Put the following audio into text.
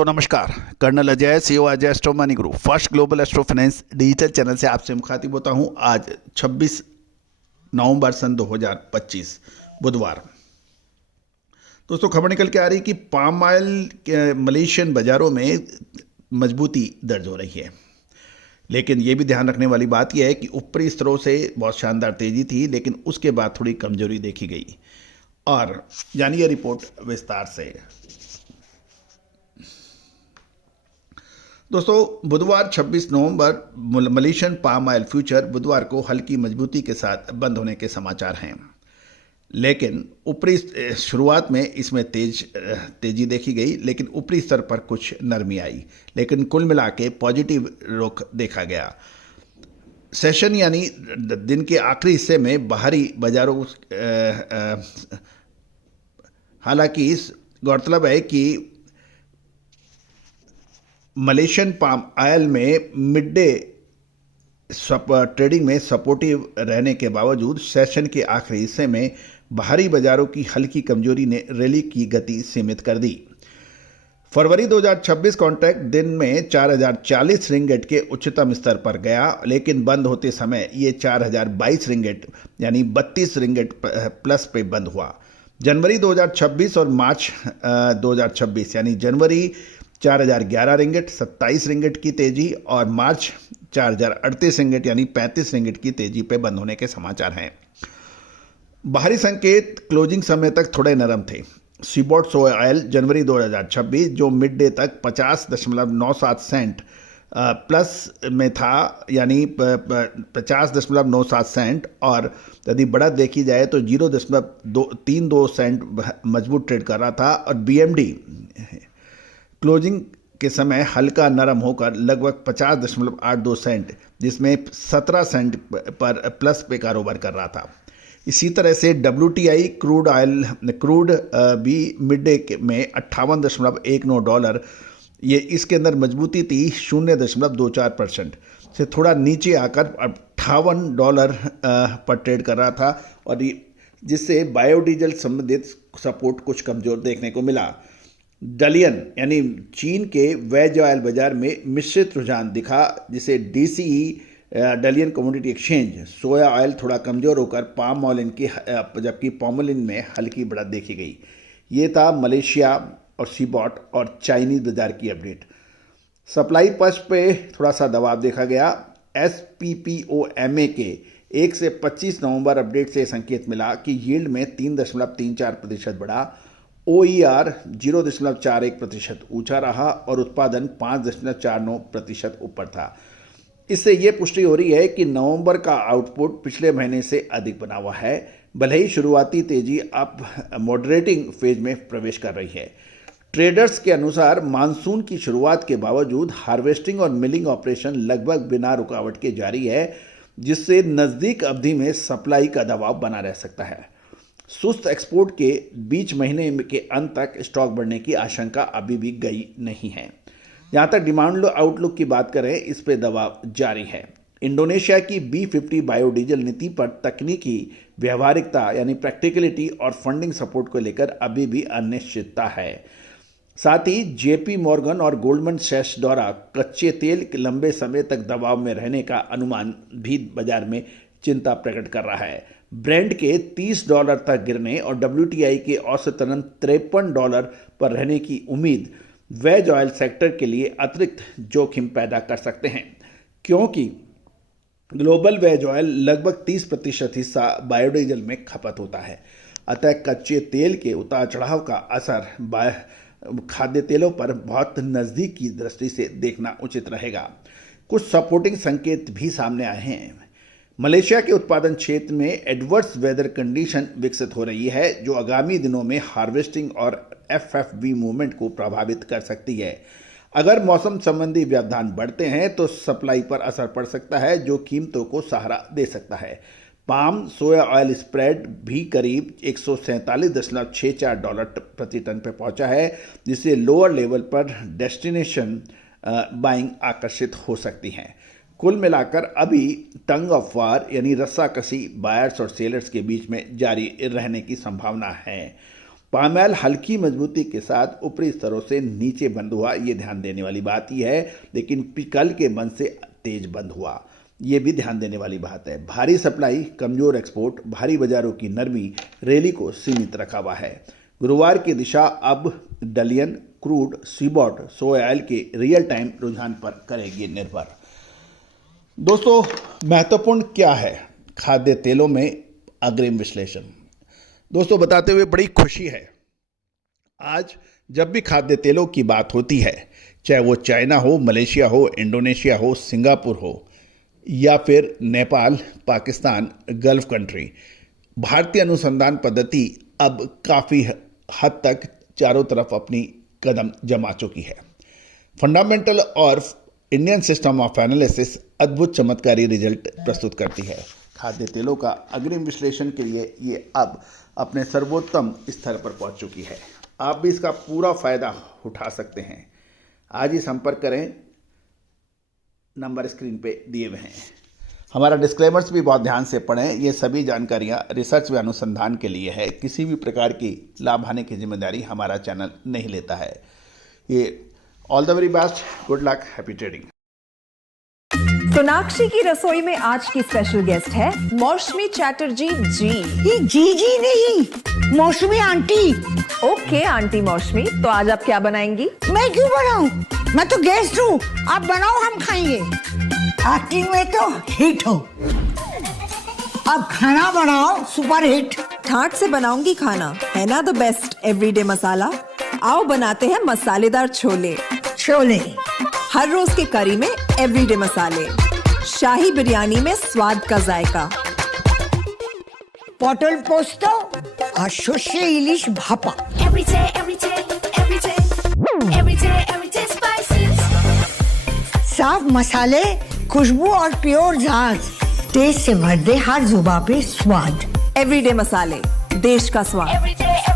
दोस्तों नमस्कार। Colonel Ajay, CEO Ajay astro money group first global astro finance digital channel से आपसे मुखातिब होता हूं। आज 26 नवंबर सन 2025 बुधवार। दोस्तों खबर निकल के आ रही कि पाम ऑयल के मलेशियन बाजारों में मजबूती दर्ज हो रही है, लेकिन ये भी ध्यान रखने वाली बात यह है कि ऊपरी स्तरों से बहुत शानदार तेजी थी, लेकिन उसके बाद थोड़ी कमजोरी देखी गई। और जानिए रिपोर्ट विस्तार से। दोस्तों बुधवार 26 नवंबर मलेशियन पाम ऑयल फ्यूचर बुधवार को हल्की मजबूती के साथ बंद होने के समाचार हैं, लेकिन ऊपरी शुरुआत में इसमें तेजी देखी गई, लेकिन ऊपरी स्तर पर कुछ नरमी आई, लेकिन कुल मिला के पॉजिटिव रुख देखा गया। सेशन यानी दिन के आखिरी हिस्से में बाहरी बाजारों हालांकि गौरतलब है कि मलेशियन पाम ऑयल में मिड डे ट्रेडिंग में सपोर्टिव रहने के बावजूद सेशन के आखिरी हिस्से में बाहरी बाजारों की हल्की कमजोरी ने रैली की गति सीमित कर दी। फरवरी 2026 कॉन्ट्रैक्ट दिन में 4040 रिंगेट के उच्चतम स्तर पर गया, लेकिन बंद होते समय ये 4022 रिंगेट यानी 32 रिंगेट प्लस पे बंद हुआ। जनवरी 2026 और मार्च 2026 यानी जनवरी 4011 रिंगेट 27 रिंगेट की तेजी और मार्च 4038 रिंगेट यानी 35 रिंगेट की तेजी पे बंद होने के समाचार हैं। बाहरी संकेत क्लोजिंग समय तक थोड़े नरम थे। सीबॉट सोया ऑयल जनवरी 2026 जो मिड डे तक 50.97 सेंट प्लस में था, यानी 50.97 सेंट, और यदि बढ़त देखी जाए तो 0.32 सेंट मजबूत ट्रेड कर रहा था। और बीएमडी क्लोजिंग के समय हल्का नरम होकर लगभग 50.82 सेंट, जिसमें 17 सेंट पर प्लस पे कारोबार कर रहा था। इसी तरह से WTI क्रूड भी मिड डे में $58.19, ये इसके अंदर मजबूती थी 0.24% से थोड़ा नीचे आकर $58 पर ट्रेड कर रहा था, और जिससे बायोडीजल संबंधित सपोर्ट कुछ कमजोर देखने को मिला। डलियन यानी चीन के वेज ऑयल बाजार में मिश्रित रुझान दिखा, जिसे DCE Dalian commodity exchange soya oil थोड़ा कमजोर होकर पाम ऑयल की, जबकि पॉमोलिन में हल्की बढ़त देखी गई। ये था मलेशिया और सीबॉट और चाइनीज बाजार की अपडेट। सप्लाई पक्ष पे थोड़ा सा दबाव देखा गया। SPPOMA के 1 से 25 नवंबर अपडेट से संकेत मिला कि यील्ड में 3.34% बढ़ा, OER 0.41% ऊंचा रहा और उत्पादन 5.49% ऊपर था। इससे यह पुष्टि हो रही है कि नवंबर का आउटपुट पिछले महीने से अधिक बना हुआ है, भले ही शुरुआती तेजी अब मॉडरेटिंग फेज में प्रवेश कर रही है। ट्रेडर्स के अनुसार मानसून की शुरुआत के बावजूद हार्वेस्टिंग और मिलिंग ऑपरेशन लगभग बिना रुकावट के जारी है, जिससे नज़दीक अवधि में सप्लाई का दबाव बना रह सकता है। सुस्त एक्सपोर्ट के बीच महीने के अंत तक स्टॉक बढ़ने की आशंका अभी भी गई नहीं है। जहाँ तक डिमांड आउटलुक की बात करें, इस पे दबाव जारी है। इंडोनेशिया की B50 बायोडीजल नीति पर तकनीकी व्यवहारिकता यानी प्रैक्टिकलिटी और फंडिंग सपोर्ट को लेकर अभी भी अनिश्चितता है। साथ ही JP मॉर्गन और गोल्डमैन सैक्स द्वारा कच्चे तेल के लंबे समय तक दबाव में रहने का अनुमान भी बाजार में चिंता प्रकट कर रहा है। ब्रेंट के $30 तक गिरने और WTI के औसतन $53 पर रहने की उम्मीद वेज ऑयल सेक्टर के लिए अतिरिक्त जोखिम पैदा कर सकते हैं, क्योंकि ग्लोबल वेज ऑयल लगभग 30% हिस्सा बायोडीजल में खपत होता है। अतः कच्चे तेल के उतार चढ़ाव का असर खाद्य तेलों पर बहुत नज़दीक की दृष्टि से देखना उचित रहेगा। कुछ सपोर्टिंग संकेत भी सामने आए हैं। मलेशिया के उत्पादन क्षेत्र में एडवर्स वेदर कंडीशन विकसित हो रही है, जो आगामी दिनों में हार्वेस्टिंग और FFB मूवमेंट को प्रभावित कर सकती है। अगर मौसम संबंधी व्यवधान बढ़ते हैं तो सप्लाई पर असर पड़ सकता है, जो कीमतों को सहारा दे सकता है। पाम सोया ऑयल स्प्रेड भी करीब $147.64 प्रति टन पर पहुंचा है, जिससे लोअर लेवल पर डेस्टिनेशन बाइंग आकर्षित हो सकती हैं। कुल मिलाकर अभी टंग ऑफ वार यानी रस्साकसी बायर्स और सेलर्स के बीच में जारी रहने की संभावना है। पामायल हल्की मजबूती के साथ ऊपरी स्तरों से नीचे बंद हुआ, ये ध्यान देने वाली बात ही है, लेकिन कल के बंद से तेज बंद हुआ, ये भी ध्यान देने वाली बात है। भारी सप्लाई, कमजोर एक्सपोर्ट, भारी बाजारों की नरमी रैली को सीमित रखा हुआ है। गुरुवार की दिशा अब डलियन, क्रूड, सीबॉट, सोया ऑयल के रियल टाइम रुझान पर करेगी निर्भर। दोस्तों, महत्वपूर्ण क्या है खाद्य तेलों में अग्रिम विश्लेषण। दोस्तों, बताते हुए बड़ी खुशी है, आज जब भी खाद्य तेलों की बात होती है, चाहे वो चाइना हो, मलेशिया हो, इंडोनेशिया हो, सिंगापुर हो या फिर नेपाल, पाकिस्तान, गल्फ कंट्री, भारतीय अनुसंधान पद्धति अब काफ़ी हद तक चारों तरफ अपनी कदम जमा चुकी है। फंडामेंटल और इंडियन सिस्टम ऑफ एनालिसिस अद्भुत चमत्कारी रिजल्ट प्रस्तुत करती है। खाद्य तेलों का अग्रिम विश्लेषण के लिए ये अब अपने सर्वोत्तम स्तर पर पहुंच चुकी है। आप भी इसका पूरा फायदा उठा सकते हैं। आज ही संपर्क करें, नंबर स्क्रीन पे दिए हुए हैं। हमारा डिस्क्लेमर्स भी बहुत ध्यान से पढ़ें, ये सभी जानकारियां रिसर्च व अनुसंधान के लिए है, किसी भी प्रकार की लाभ हानि की जिम्मेदारी हमारा चैनल नहीं लेता है। ये all the very best, good luck, happy trading. Sonakshi की रसोई में आज की स्पेशल गेस्ट है मौसमी चैटर्जी जी। ये जी नहीं, मौसमी आंटी। ओके आंटी मौसमी, तो आज आप क्या बनाएंगी? मैं क्यों बनाऊं? मैं तो गेस्ट हूँ, आप बनाओ, हम खाएंगे। एक्टिंग में तो हिट हो, अब खाना बनाओ सुपर हिट। ठाट से बनाऊंगी खाना, है ना द बेस्ट एवरीडे मसाला। आओ बनाते हैं मसालेदार छोले। छोले हर रोज के करी में एवरीडे मसाले, शाही बिरयानी में स्वाद का जायका। पटल पोस्तो और शुष्य इलिश भापा। साफ मसाले, खुशबू और प्योर झांझ, टेस्ट से भर दे हर जुबान पे स्वाद। एवरीडे मसाले, देश का स्वाद।